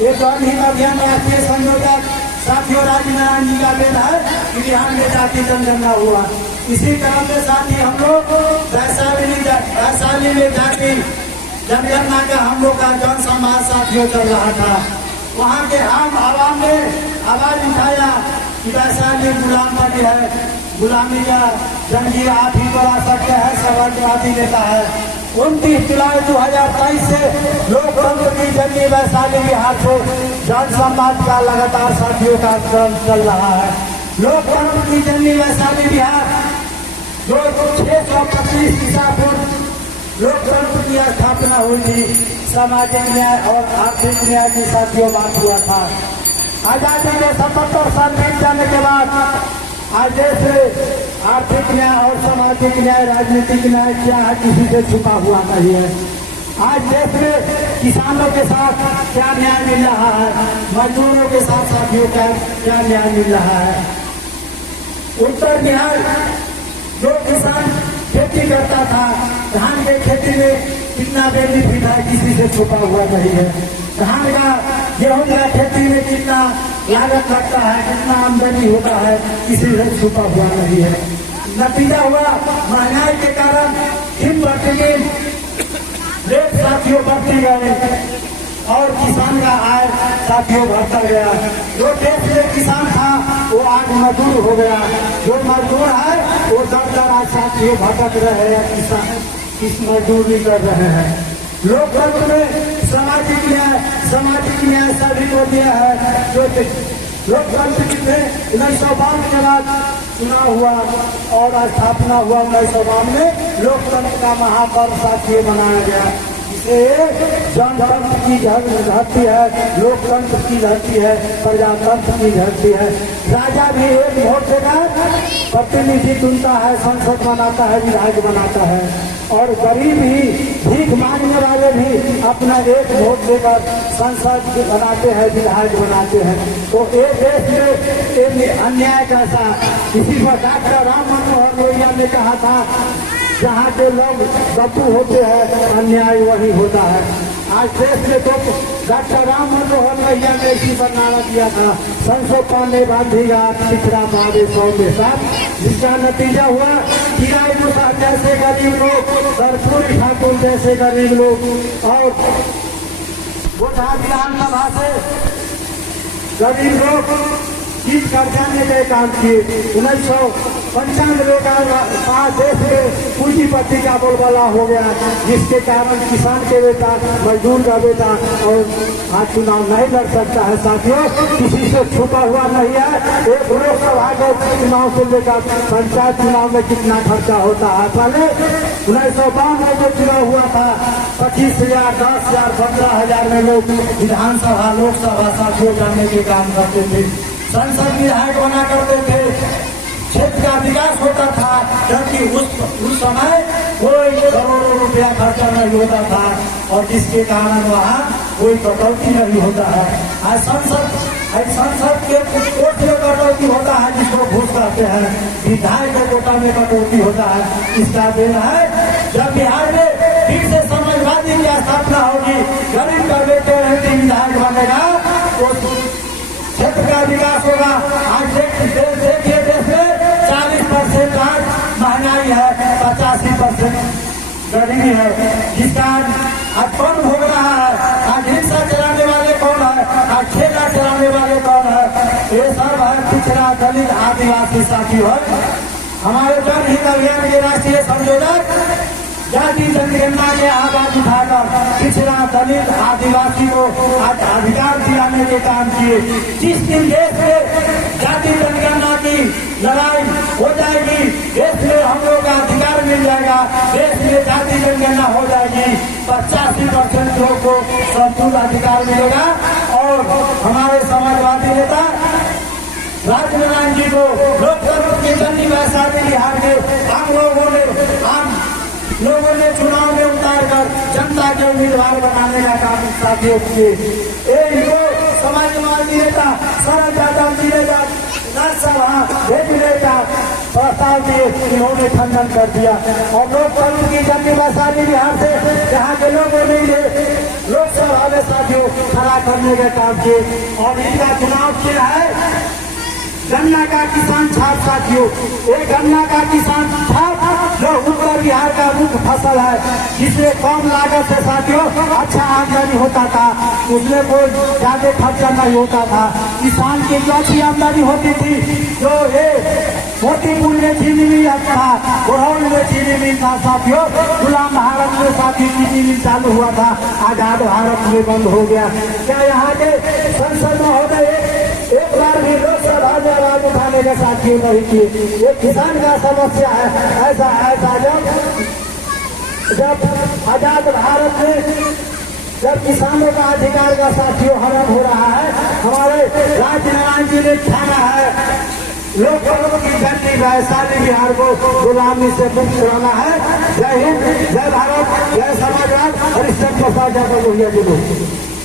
ये जन हित अभियान राष्ट्रीय संयोजक साथियों राजनारायण जी का बेटा है कि बिहार में जाति जनगणना हुआ। इसी क्रम में साथी हम लोग वैशाली में जाति जनगणना का हम लोग का जन समाज साथियों चल रहा था। वहाँ के आम आवाम ने आवाज उठाया कि वैशाली गुलामपति है, गुलामी का जंजीर आप ही बना सकते हैं, समाजवादी नेता है। 29 जुलाई 2023 से लोकतंत्र की जंजीर वैशाली बिहार से जन समाज का लगातार साथियों का क्रम चल रहा है। लोकतंत्र की जंजीर वैशाली बिहार जो 625 ईसा पूर्व लोकतंत्र की स्थापना हुई थी। सामाजिक न्याय और आर्थिक न्याय की साथियों बात हुआ था। आजादी के 77 साल बीत जाने के बाद आज देश में आर्थिक न्याय और सामाजिक न्याय, राजनीतिक न्याय क्या है किसी से छुपा हुआ नहीं है। आज देश में किसानों के साथ क्या न्याय मिल रहा है, मजदूरों के साथ साथियों का क्या न्याय मिल रहा है। उत्तर बिहार जो किसान खेती करता था, धान के खेती में कितना बेनिफिट है किसी से छुपा हुआ नहीं है। धान का गेहूं का खेती में कितना लागत लगता है, कितना आमदनी होता है किसी से छुपा हुआ नहीं है। नतीजा हुआ महंगाई के कारण दिन प्रतिदिन रेट साथियों बढ़ती गए और किसान का आय साथियों बढ़ता गया। जो देश में किसान था वो आज मजदूर हो गया, जो मजदूर है वो दर आज साथियों भटक रहे हैं, किसान किस मजदूरी कर रहे हैं। लोकतंत्र में सामाजिक न्याय सभी को दिया है। जो लोकतंत्र में 1952 के बाद चुनाव हुआ और स्थापना हुआ 1952 में लोकतंत्र का महापर्व साथियों मनाया गया। जनतंत्र की धरती है, लोकतंत्र की धरती है, प्रजातंत्र की धरती है। राजा भी एक वोट देगा, प्रतिनिधि चुनता है, संसद बनाता है, विधायक बनाता है और गरीब ही भीख मांगने वाले भी अपना एक वोट देकर संसद बनाते हैं, विधायक बनाते हैं। तो एक देश में अन्याय कैसा। इसी पर डॉक्टर राम मनोहर लोहिया ने कहा था जहाँ के लोग गद्दू होते हैं अन्याय वही होता है। आज देश में तो डॉक्टर राम मनोहर लोहिया ने इसी पर नारा दिया था, संसद ने बांधेगा पिछड़ा बाबे 100 में साथ, जिसका नतीजा हुआ किराए मुसाफ जैसे गरीब लोग, कर्पूरी ठाकुर जैसे गरीब लोग और वो विधानसभा से गरीब लोग जीत कर जाने के काम किए। 1995 का देश में पूंजीपति का बोलबाला हो गया, जिसके कारण किसान के बेटा, मजदूर का बेटा और आज चुनाव नहीं लड़ सकता है। साथियों किसी से छुपा हुआ नहीं है। एक लोकसभा के चुनाव से लेकर पंचायत चुनाव में कितना खर्चा होता है। पहले 1952 में जो चुनाव हुआ था 25,000, 10,000, 15,000 में लोग विधानसभा लोकसभा साथियों जाने के काम करते थे, संसद विधायक बना करते थे, क्षेत्र का विकास होता था। क्योंकि उस समय कोई करोड़ों रुपया खर्चा नहीं होता था और जिसके कारण वहाँ कोई कटौती नहीं होता है। आज संसद के कोर्ट में कटौती होता है, जिसको घूस कहते हैं, विधायक के कोटा में कटौती होता है। इसका देन है जब बिहार में फिर से समाजवादी की स्थापना होगी, गरीब का बेटे रहते विधायक बनेगा तो क्षेत्र का विकास होगा। आज देखिए देश में 40% आज महंगाई है, 85% गरीबी है, जिसका आज कौन भोग रहा है। आज रिक्शा चलाने वाले कौन है, आज ठेला चलाने वाले कौन है, ये सब है पिछड़ा दलित आदिवासी साथी है। हमारे जनहित अभियान के राष्ट्रीय संयोजक जाति जनगणना के आवाज उठाकर पिछड़ा दलित आदिवासी को आज अधिकार दिलाने के काम किए। जिस दिन देश में जाति जनगणना की लड़ाई हो जाएगी, देश में हम लोग का अधिकार मिल जाएगा, देश में जाति जनगणना हो जाएगी, 85% लोगों को संपूर्ण अधिकार मिलेगा और हमारे समाजवादी नेता राजनारायण जी को लोकतंत्र की जंजीर वैशाली बिहार के लोगों ने चुनाव में उतारकर जनता के उम्मीदवार बनाने का काम साथियों किए। इनको समाजवादी नेता शरद यादव जी ने राज्यसभा भेजने का प्रस्ताव दिए, इन्होंने खंडन कर दिया। और लोकतंत्र की जंग वैशाली बिहार से यहाँ के लोगों ने लोकसभा में साथियों खड़ा करने का काम किए। और इनका चुनाव क्या है, गन्ना का किसान छाप साथियों। एक गन्ना का किसान छाप जो उत्तर बिहार का मुख्य फसल है, जिसमें कम लागत से साथियों अच्छा आमदनी होता था, उसमें कोई ज्यादा खर्चा नहीं होता था। किसान की जो अच्छी आमदनी होती थी, जो ये मोतीपुर में चीनी मिल था, बुरौल में चीनी मिल था साथियों, गुलाम भारत में साथी चीनी मिल चालू हुआ था, आजाद भारत में बंद हो गया। क्या यहाँ के संसद महोदय एक बार भी लोकसभा में आवाज उठाने का साथियों नहीं किए? ये किसान का समस्या है। ऐसा जब आजाद भारत में जब किसानों का अधिकार का साथियों हनन हो रहा है, हमारे राज्य नारायण जी ने ठाना है लोकतंत्र की जननी वैशाली बिहार को गुलामी से मुक्त कराना है। जय हिंद, जय भारत, जय समाजवाद, हरिश्चंद्र प्रसाद यादव।